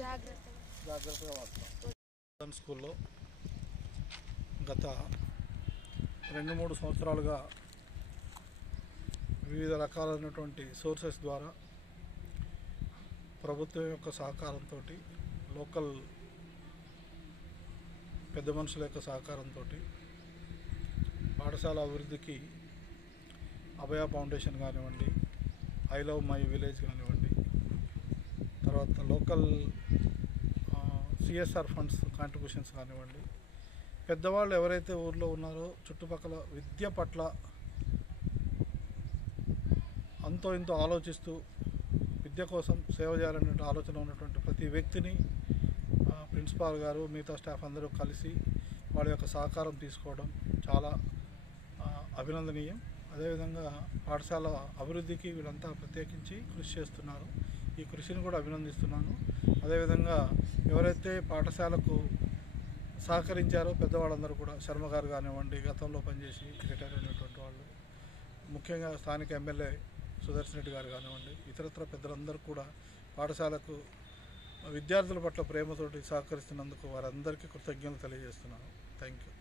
జాగ్రత్తగా వాడతాం. స్కూల్లో గత 2-3 సంవత్సరాలుగా వివిధ రకాలైనటువంటి సోర్సెస్ ద్వారా ప్రభుత్వం యొక్క సహకారంతో, లోకల్ పెద్ద మనుషుల యొక్క సహకారంతో పాఠశాల అభివృద్ధికి అభయ ఫౌండేషన్ కానివ్వండి, ఐ లవ్ మై విలేజ్ కానివ్వండి, తర్వాత లోకల్ సిఎస్ఆర్ ఫండ్స్ కాంట్రిబ్యూషన్స్ కానివ్వండి, పెద్దవాళ్ళు ఎవరైతే ఊర్లో ఉన్నారో చుట్టుపక్కల విద్య పట్ల అంతో ఇంతో ఆలోచిస్తూ విద్య కోసం సేవ చేయాలనే ఆలోచన ఉన్నటువంటి ప్రతి వ్యక్తిని ప్రిన్సిపాల్ గారు మిగతా స్టాఫ్ అందరూ కలిసి వాళ్ళ యొక్క సహకారం తీసుకోవడం చాలా అభినందనీయం. అదేవిధంగా పాఠశాల అభివృద్ధికి వీళ్ళంతా ప్రత్యేకించి కృషి చేస్తున్నారు. ఈ కృషిని కూడా అభినందిస్తున్నాను. అదేవిధంగా ఎవరైతే పాఠశాలకు సహకరించారో పెద్దవాళ్ళందరూ కూడా, శర్మ గారు కానివ్వండి, గతంలో పనిచేసి రిటైర్ అయినటువంటి వాళ్ళు, ముఖ్యంగా స్థానిక ఎమ్మెల్యే సుదర్శన్ రెడ్డి గారు కానివ్వండి, ఇతరత్ర పెద్దలందరూ కూడా పాఠశాలకు విద్యార్థుల పట్ల ప్రేమతోటి సహకరిస్తున్నందుకు వారందరికీ కృతజ్ఞతలు తెలియజేస్తున్నాను. Thank you.